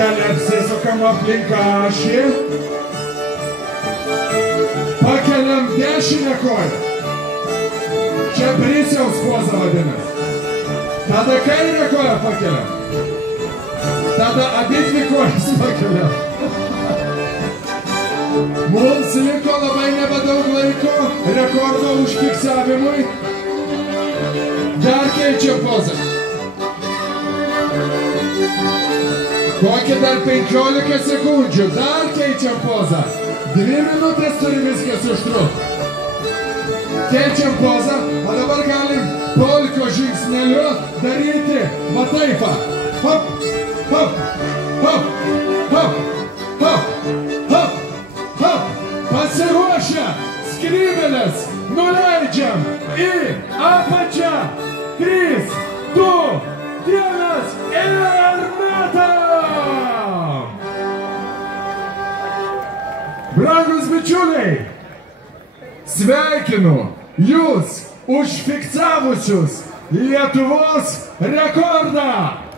Rankelę apsisukam aplink ašį. Pakeliam dešinę koją. Čia brisiaus poza vadinasi. Tada kairę koją pakeliam. Tada abidvi kojas pakeliam. Mums liko labai nebedaug laiko rekordo užfiksavimui. Dar keičiam pozą. Kokie dar 15 sekundžių. Dar keičiam pozą. 2 minutės turi viskas užtrukti. Keičiam pozą, o dabar galim polko žingsneliu daryti va taip. Hop, hop, hop, hop, hop, hop, hop. Pasiruošę, skrybėlės, nuleidžiam į apačią. 3, 2, 1 ir metam! Brangus bičiuliai, sveikinu jūs užfiksavusius Lietuvos rekordą!